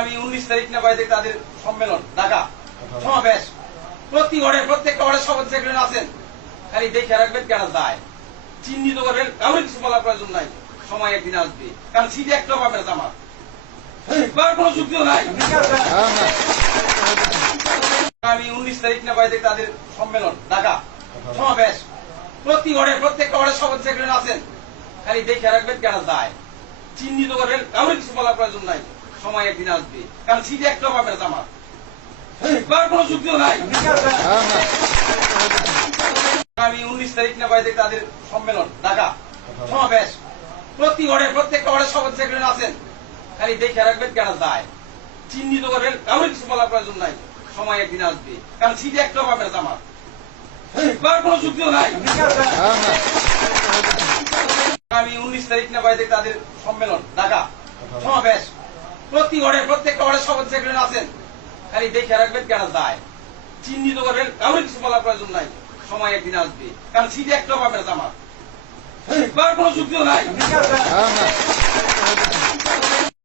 আগামী উনিশ তারিখ না বাইরে তাদের সম্মেলন, ঢাকা। সমাবেশ। প্রতি ওয়ার্ডে, প্রত্যেকটা ওয়ার্ডে সভাপতি সেক্রেটারি আছেন। খালি দেখে রাখবেন কেন যায়। চিহ্নিত করবেন, কারোর কিছু বলার প্রয়োজন নাই। সময় একদিন আসবে। কারণ সিটে একটা পাবে না আমার। কোনো যুক্তিও নাই। আগামী উনিশ তারিখ না বাইরে তাদের সম্মেলন, ঢাকা। সমাবেশ। প্রতি ওয়ার্ডে, প্রত্যেকটা ওয়ার্ডে সভাপতি সেক্রেটারি আছেন। খালি দেখে রাখবেন কেন যায়। চিহ্নিত করবেন, কারোর কিছু বলার প্রয়োজন নাই। সময় একদিন আসবে। কারণ সিটে একটা পাবে না আমার। কোনো যুক্তিও নাই। আগামী উনিশ তারিখ না বাইরে তাদের সম্মেলন, ঢাকা। সমাবেশ। প্রতি ওয়ার্ডে, প্রত্যেকটা ওয়ার্ডে সভাপতি সেক্রেটারি আছেন। খালি দেখে রাখবেন কেন যায়। চিহ্নিত করবেন, কারোর কিছু বলার প্রয়োজন নাই। সময় একদিন আসবে। কারণ সিটি একটা পাবে না আমার। কোনো যুক্তিও নাই। আগামী উনিশ তারিখ না বাইরে তাদের সম্মেলন, ঢাকা। সমাবেশ। প্রতি ঘরে প্রত্যেকটা ওয়ার্ডে সভাপতি সেক্রেটারি আছেন। খালি দেখে রাখবেন কেন যায়। চিহ্নিত করবেন কারোর কিছু বলার প্রয়োজন নাই। সময় একদিন আসবে। কারণ সিটে একটা পাবে না আমার। এবার কোনো যুক্তিও নাই।